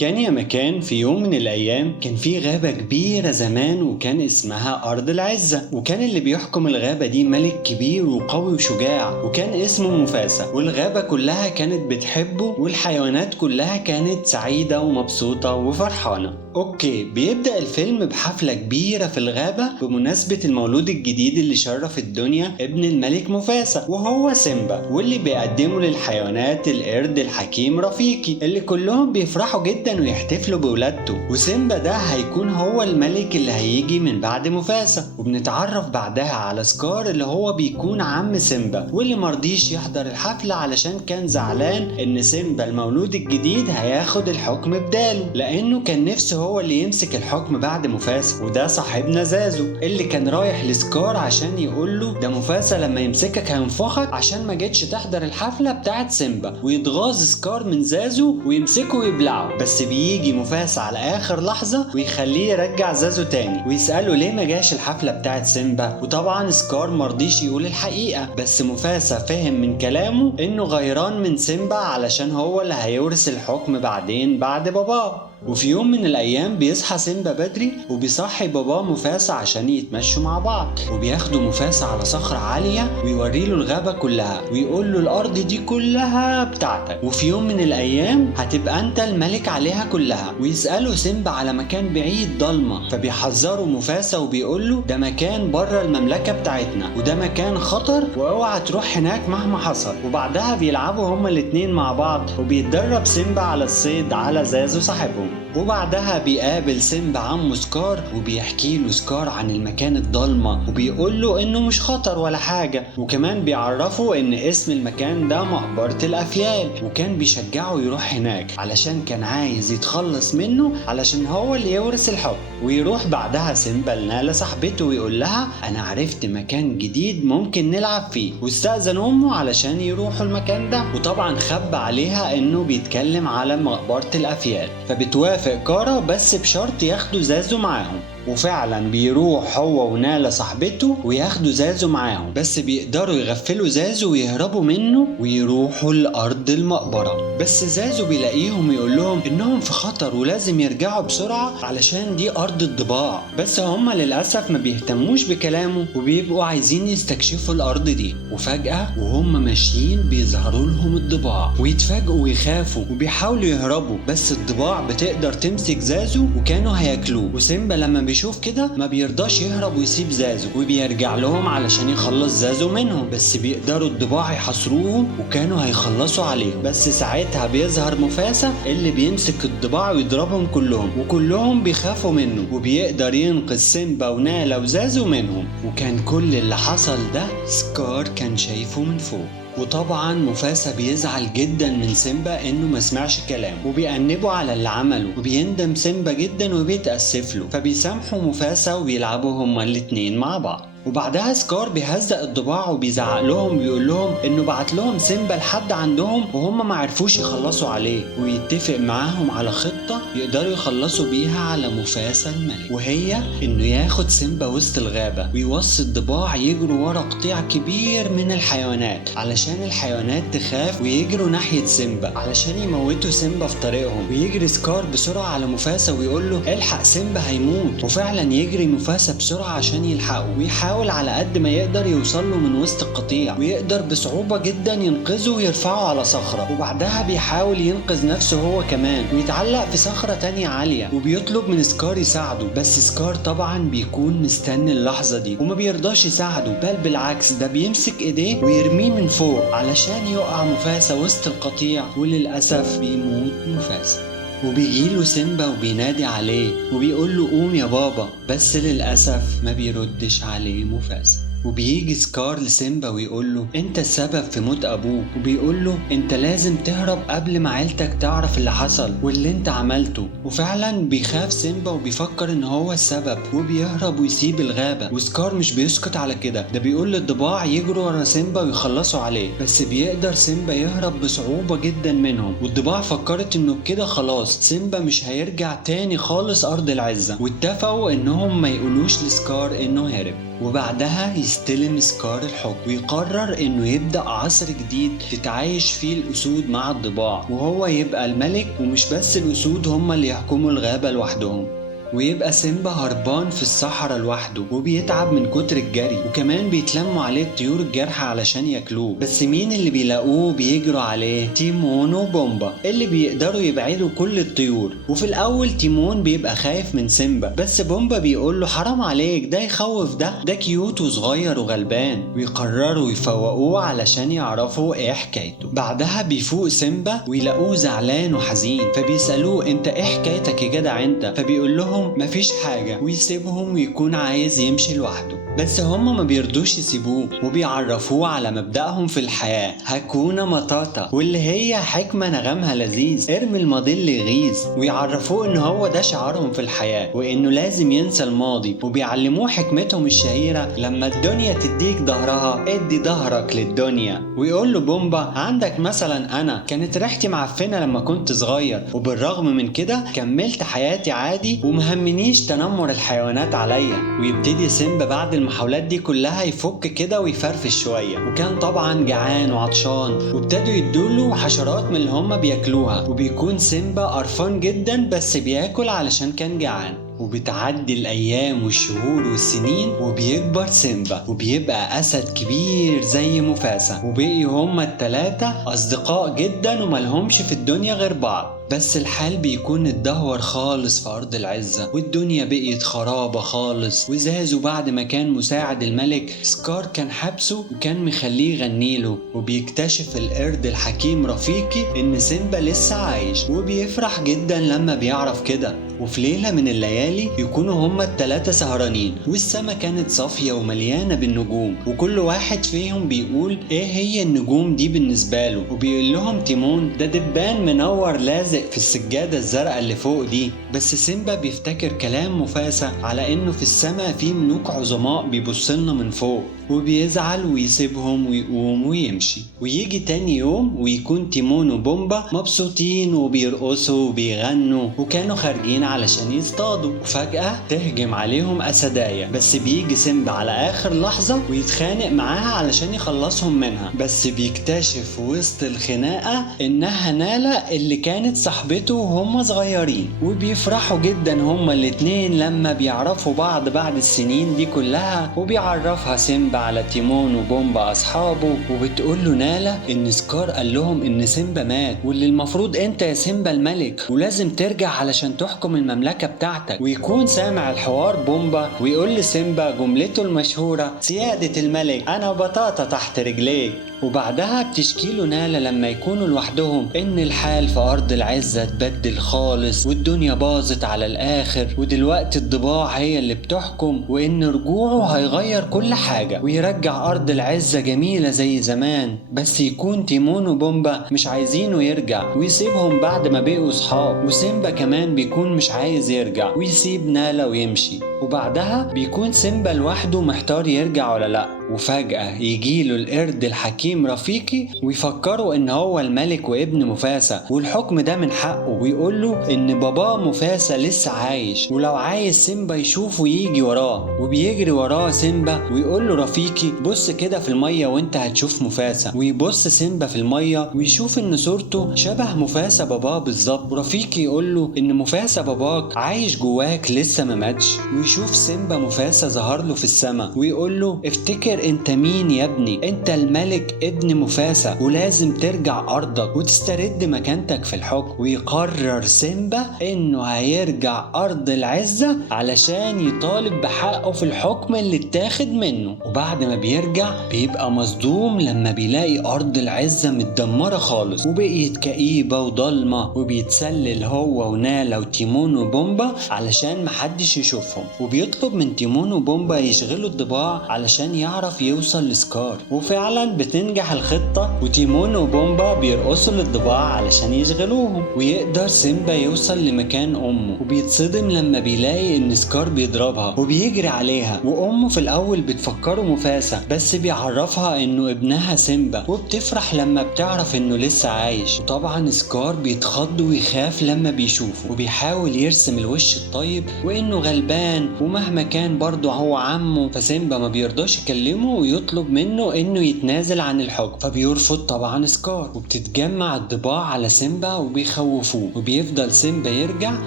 كان يا مكان في يوم من الأيام كان في غابة كبيرة زمان وكان اسمها أرض العزة، وكان اللي بيحكم الغابة دي ملك كبير وقوي وشجاع وكان اسمه مفاسة، والغابة كلها كانت بتحبه والحيوانات كلها كانت سعيدة ومبسوطة وفرحانة. اوكي، بيبدأ الفيلم بحفلة كبيرة في الغابة بمناسبة المولود الجديد اللي شرف الدنيا ابن الملك مفاسة وهو سيمبا، واللي بيقدمه للحيوانات القرد الحكيم رفيقي اللي كلهم بيفرحوا جدا ويحتفلوا بولادته. وسيمبا ده هيكون هو الملك اللي هيجي من بعد مفاسة. وبنتعرف بعدها على سكار اللي هو بيكون عم سيمبا واللي مرضيش يحضر الحفلة علشان كان زعلان ان سيمبا المولود الجديد هياخد الحكم بداله، لانه كان نفسه هو اللي يمسك الحكم بعد مفاسة. وده صاحبنا زازو اللي كان رايح لسكار عشان يقول له ده مفاسة لما يمسكك هينفخك عشان ما جيتش تحضر الحفلة بتاعت سيمبا، ويتغاظ سكار من زازو ويمسكه ويبلعه. بس بيجي مفاسة على اخر لحظة ويخليه يرجع زازو تاني ويسأله ليه ما جاش الحفلة بتاعت سيمبا. وطبعا سكار مرضيش يقول الحقيقة، بس مفاسة فهم من كلامه انه غيران من سيمبا علشان هو اللي هيورث الحكم بعدين بعد باباه. وفي يوم من الأيام بيصحى سيمبا بدري وبيصحي باباه مفاسة عشان يتمشوا مع بعض، وبياخدوا مفاسة على صخرة عالية ويوريله الغابة كلها ويقول له الأرض دي كلها بتاعتك، وفي يوم من الأيام هتبقى أنت الملك عليها كلها. ويسأله سيمبا على مكان بعيد ضلمة، فبيحذره مفاسة وبيقول له ده مكان بره المملكة بتاعتنا وده مكان خطر واوعى تروح هناك مهما حصل. وبعدها بيلعبوا هما الاتنين مع بعض وبيتدرب سيمبا على الصيد على زازو صاحبهم. وبعدها بيقابل سيمبا عمه سكار وبيحكي له سكار عن المكان الضلمة وبيقول له انه مش خطر ولا حاجة، وكمان بيعرفه ان اسم المكان ده مقبرة الافيال، وكان بيشجعه يروح هناك علشان كان عايز يتخلص منه علشان هو اللي يورث الحكم. ويروح بعدها سيمبا لنالا صاحبته ويقول لها انا عرفت مكان جديد ممكن نلعب فيه، واستأذن امه علشان يروحوا المكان ده، وطبعا خبى عليها انه بيتكلم على مقبرة الافيال. فبتوافق كارا بس بشرط ياخدوا زازو معاهم. وفعلا بيروح هو ونالا صاحبته وياخدوا زازو معاهم، بس بيقدروا يغفلوا زازو ويهربوا منه ويروحوا لأرض المقبرة. بس زازو بيلاقيهم ويقول لهم انهم في خطر ولازم يرجعوا بسرعة علشان دي أرض الضباع، بس هما للأسف ما بيهتموش بكلامه وبيبقوا عايزين يستكشفوا الأرض دي. وفجأة وهم ماشيين بيظهروا لهم الضباع ويتفاجئوا ويخافوا وبيحاولوا يهربوا، بس الضباع بتقدر تمسك زازو وكانوا هياكلوه. وسيمبا لما بيشوف كده ما بيرضاش يهرب ويسيب زازو وبيرجع لهم علشان يخلص زازو منهم، بس بيقدروا الضباع يحاصروهم وكانوا هيخلصوا عليهم. بس ساعتها بيظهر مفاسة اللي بيمسك الضباع ويضربهم كلهم وكلهم بيخافوا منه، وبيقدر ينقذ سيمبا ونالا وزازو منهم. وكان كل اللي حصل ده سكار كان شايفه من فوق. وطبعا مفاسة بيزعل جدا من سيمبا انه ما سمعش كلامه وبيأنبه على اللي عمله، وبيندم سيمبا جدا وبيتأسف له، فبيسامحوا مفاسة وبيلعبوا هما الاتنين مع بعض. وبعدها سكار بيهزق الضباع وبيزعق لهم وبيقول لهم انه بعت لهم سيمبا لحد عندهم وهم ما عرفوش يخلصوا عليه، ويتفق معاهم على خطة يقدروا يخلصوا بيها على مفاسة الملك، وهي انه ياخد سيمبا وسط الغابة ويوصي الضباع يجروا ورا قطيع كبير من الحيوانات علشان الحيوانات تخاف ويجروا ناحية سيمبا علشان يموتوا سيمبا في طريقهم. ويجري سكار بسرعة على مفاسة ويقول له الحق سيمبا هيموت، وفعلا يجري مفاسة بسرعة عشان يلحقه ويحاول على قد ما يقدر يوصل له من وسط القطيع، ويقدر بصعوبة جدا ينقذه ويرفعه على صخرة. وبعدها بيحاول ينقذ نفسه هو كمان ويتعلق في صخرة تانية عالية، وبيطلب من سكار يساعده، بس سكار طبعا بيكون مستني اللحظة دي وما بيرضاش يساعده، بل بالعكس ده بيمسك ايديه ويرميه من فوق علشان يقع مفاسة وسط القطيع، وللأسف بيموت مفاسة. وبيجيله سيمبا وبينادي عليه وبيقول له قوم يا بابا، بس للأسف ما بيردش عليه مفاسة. وبيجي سكار لسيمبا ويقول له انت السبب في موت ابوك، وبيقول له انت لازم تهرب قبل ما عيلتك تعرف اللي حصل واللي انت عملته. وفعلا بيخاف سيمبا وبيفكر ان هو السبب وبيهرب ويسيب الغابة. وسكار مش بيسكت على كده، ده بيقول للضباع يجروا ورا سيمبا ويخلصوا عليه، بس بيقدر سيمبا يهرب بصعوبة جدا منهم. والضباع فكرت انه كده خلاص سيمبا مش هيرجع تاني خالص ارض العزة، واتفقوا انهم ما يقولوش لسكار انه هرب. وبعدها يستلم سكار الحكم ويقرر انه يبدأ عصر جديد تتعايش فيه الاسود مع الضباع، وهو يبقى الملك، ومش بس الاسود هم اللي يحكموا الغابة لوحدهم. ويبقى سيمبا هربان في الصحراء لوحده وبيتعب من كتر الجري، وكمان بيتلموا عليه الطيور الجارحة علشان ياكلوه. بس مين اللي بيلاقوه بيجروا عليه؟ تيمون وبومبا اللي بيقدروا يبعدوا كل الطيور. وفي الاول تيمون بيبقى خايف من سيمبا، بس بومبا بيقول له حرام عليك، ده يخوف، ده كيوت وصغير وغلبان. ويقرروا يفوقوه علشان يعرفوا ايه حكايته. بعدها بيفوق سيمبا ويلاقوه زعلان وحزين، فبيسألوه انت ايه حكايتك يا جدع انت؟ فبيقول لهم مفيش حاجة، ويسيبهم ويكون عايز يمشي لوحده. بس هم ما بيرضوش يسيبوه، وبيعرفوه على مبدأهم في الحياة، هاكونا مطاطا، واللي هي حكمة نغمها لذيذ، ارمي الماضي اللي يغيظ. ويعرفوه ان هو ده شعارهم في الحياة، وانه لازم ينسى الماضي. وبيعلموه حكمتهم الشهيرة، لما الدنيا تديك ظهرها ادي ظهرك للدنيا. ويقول له بومبا عندك مثلا انا كانت ريحتي معفنة لما كنت صغير، وبالرغم من كده كملت حياتي عادي ومهمنيش تنمر الحيوانات عليا. ويبتدي سيمبا بعد المحاولات دي كلها يفك كده ويفرفش شوية، وكان طبعا جعان وعطشان، وابتدوا يدوله حشرات من اللي هم بياكلوها. وبيكون سيمبا قرفان جدا بس بياكل علشان كان جعان. وبتعدي الأيام والشهور والسنين، وبيكبر سيمبا وبيبقى أسد كبير زي مفاسا. وبقيوا هما التلاتة أصدقاء جدا وملهمش في الدنيا غير بعض. بس الحال بيكون اتدهور خالص في أرض العزة، والدنيا بقيت خرابة خالص. وزازو بعد ما كان مساعد الملك سكار كان حبسه وكان مخليه يغنيله. وبيكتشف القرد الحكيم رفيقي إن سيمبا لسه عايش، وبيفرح جدا لما بيعرف كده. وفي ليلة من الليالي يكونوا هما التلاتة سهرانين، والسما كانت صافية ومليانة بالنجوم، وكل واحد فيهم بيقول ايه هي النجوم دي بالنسبة له. وبيقول لهم تيمون ده دبان منور لازق في السجادة الزرقاء اللي فوق دي. بس سيمبا بيفتكر كلام مفاسا على انه في السما في ملوك عظماء بيبصلنا من فوق، وبيزعل ويسيبهم ويقوم ويمشي. ويجي تاني يوم ويكون تيمون وبومبا مبسوطين وبيرقصوا وبيغنوا، وكانوا خارجين علشان يصطادوا. وفجأة تهجم عليهم أسدايا، بس بيجي سيمبا على آخر لحظة ويتخانق معاها علشان يخلصهم منها. بس بيكتشف وسط الخناقة إنها نالا اللي كانت صاحبته وهم صغيرين. وبيفرحوا جدا هما الاتنين لما بيعرفوا بعض بعد السنين دي كلها. وبيعرفها سيمبا على تيمون وبومبا أصحابه، وبتقول له نالا إن سكار قال لهم إن سيمبا مات، واللي المفروض أنت يا سيمبا الملك، ولازم ترجع علشان تحكم المملكة بتاعتك. ويكون سامع الحوار بومبا ويقول لسيمبا جملته المشهورة سيادة الملك أنا بطاطا تحت رجليك. وبعدها بتشكيله نالا لما يكونوا لوحدهم إن الحال في أرض العزة اتبدل خالص، والدنيا باظت على الآخر، ودلوقتي الضباع هي اللي بتحكم، وإن رجوعه هيغير كل حاجة ويرجع أرض العزة جميلة زي زمان. بس يكون تيمون وبومبا مش عايزينه يرجع ويسيبهم بعد ما بقوا صحاب، وسيمبا كمان بيكون مش عايز يرجع ويسيب نالا ويمشي. وبعدها بيكون سيمبا لوحده محتار يرجع ولا لأ. وفجأة يجيله القرد الحكيم رفيقي ويفكروا ان هو الملك وابن مفاسا، والحكم ده من حقه. ويقوله ان باباه مفاسا لسه عايش، ولو عايز سيمبا يشوفه يجي وراه. وبيجري وراه سيمبا ويقول له رفيقي بص كده في المية وانت هتشوف مفاسا. ويبص سيمبا في المية ويشوف ان صورته شبه مفاسا باباه بالظبط. ورفيقي يقول له ان مفاسا باباك عايش جواك لسه ما ماتش. ويشوف سيمبا مفاسا ظهر له في السماء ويقول له افتكر انت مين يا ابني، انت الملك ابن مفاسا، ولازم ترجع ارضك وتسترد مكانتك في الحكم. ويقرر سيمبا انه هيرجع ارض العزة علشان يطالب بحقه في الحكم اللي اتاخد منه. وبعد ما بيرجع بيبقى مصدوم لما بيلاقي ارض العزة متدمرة خالص وبقيت كئيبة وضلمة. وبيتسلل هو ونالا وتيمون وبومبا علشان محدش يشوفهم. وبيطلب من تيمون وبومبا يشغلوا الضباع علشان يعرف يوصل لسكار. وفعلا بتنجح الخطة، وتيمون وبومبا بيرقصوا للضباع علشان يشغلوهم. ويقدر سيمبا يوصل لمكان أمه، وبيتصدم لما بيلاقي إن سكار بيضربها وبيجري عليها. وأمه في الأول بتفكره مفاسا، بس بيعرفها إنه ابنها سيمبا، وبتفرح لما بتعرف إنه لسه عايش. وطبعا سكار بيتخض ويخاف لما بيشوفه، وبيحاول يرسم الوش الطيب وإنه غلبان، ومهما كان برضه هو عمه، فسيمبا ما بيرضاش يكلمه بيكلمه ويطلب منه انه يتنازل عن الحكم، فبيرفض طبعا سكار، وبتتجمع الضباع على سيمبا وبيخوفوه، وبيفضل سيمبا يرجع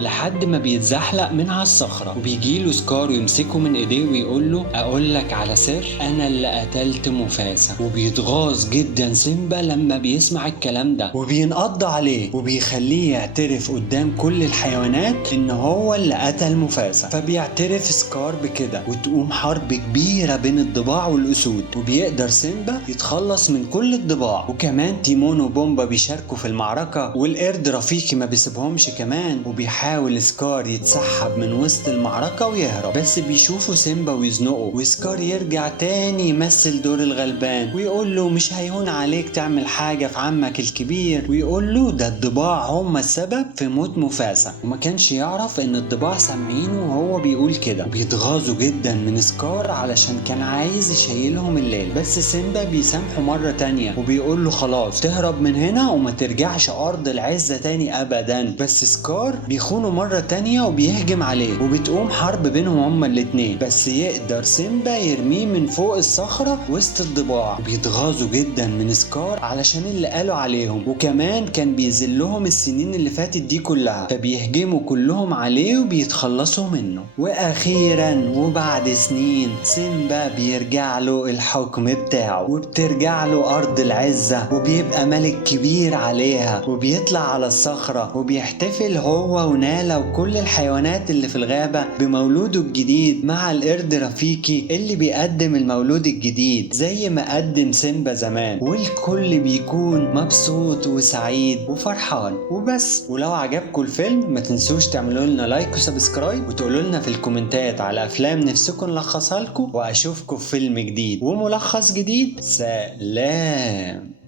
لحد ما بيتزحلق من على الصخرة، وبيجيله سكار ويمسكه من ايديه ويقول له اقول لك على سر، انا اللي قتلت مفاسا. وبيتغاظ جدا سيمبا لما بيسمع الكلام ده، وبينقض عليه وبيخليه يعترف قدام كل الحيوانات ان هو اللي قتل مفاسا. فبيعترف سكار بكده، وتقوم حرب كبيرة بين الضباع والاسود، وبيقدر سيمبا يتخلص من كل الضباع. وكمان تيمون وبومبا بيشاركوا في المعركة، والقرد رفيقي ما بيسيبهمش كمان، وبيحاول سكار يتسحب من وسط المعركة ويهرب، بس بيشوفوا سيمبا ويزنقوا، وسكار يرجع تاني يمثل دور الغلبان ويقول له مش هيهون عليك تعمل حاجة في عمك الكبير، ويقول له ده الضباع هم السبب في موت مفاسا. وما كانش يعرف ان الضباع سامعينه وهو بيقول كده، وبيتغاظوا جدا من سكار علشان كان عايز يشيلهم الليل. بس سيمبا بيسامحه مرة تانية وبيقول له خلاص تهرب من هنا وما ترجعش ارض العزة تاني ابدا. بس سكار بيخونه مرة تانية وبيهجم عليه، وبتقوم حرب بينهم هما الاتنين، بس يقدر سيمبا يرميه من فوق الصخرة وسط الضباع. بيتغاظوا جدا من سكار علشان اللي قالوا عليهم، وكمان كان بيذلهم السنين اللي فاتت دي كلها، فبيهجموا كلهم عليه وبيتخلصوا منه. واخيرا وبعد سنين سيمبا بيرجع له الحكم بتاعه، وبترجع له ارض العزة، وبيبقى ملك كبير عليها، وبيطلع على الصخرة وبيحتفل هو ونالا وكل الحيوانات اللي في الغابة بمولوده الجديد مع القرد رفيقي اللي بيقدم المولود الجديد زي ما قدم سيمبا زمان، والكل بيكون مبسوط وسعيد وفرحان وبس. ولو عجبكم الفيلم ما تنسوش تعملوا لنا لايك وسبسكرايب، وتقولوا لنا في الكومنتات على افلام نفسكم نلخصها لكم، واشوفكم في فيلم جديد وملخص جديد. سلام.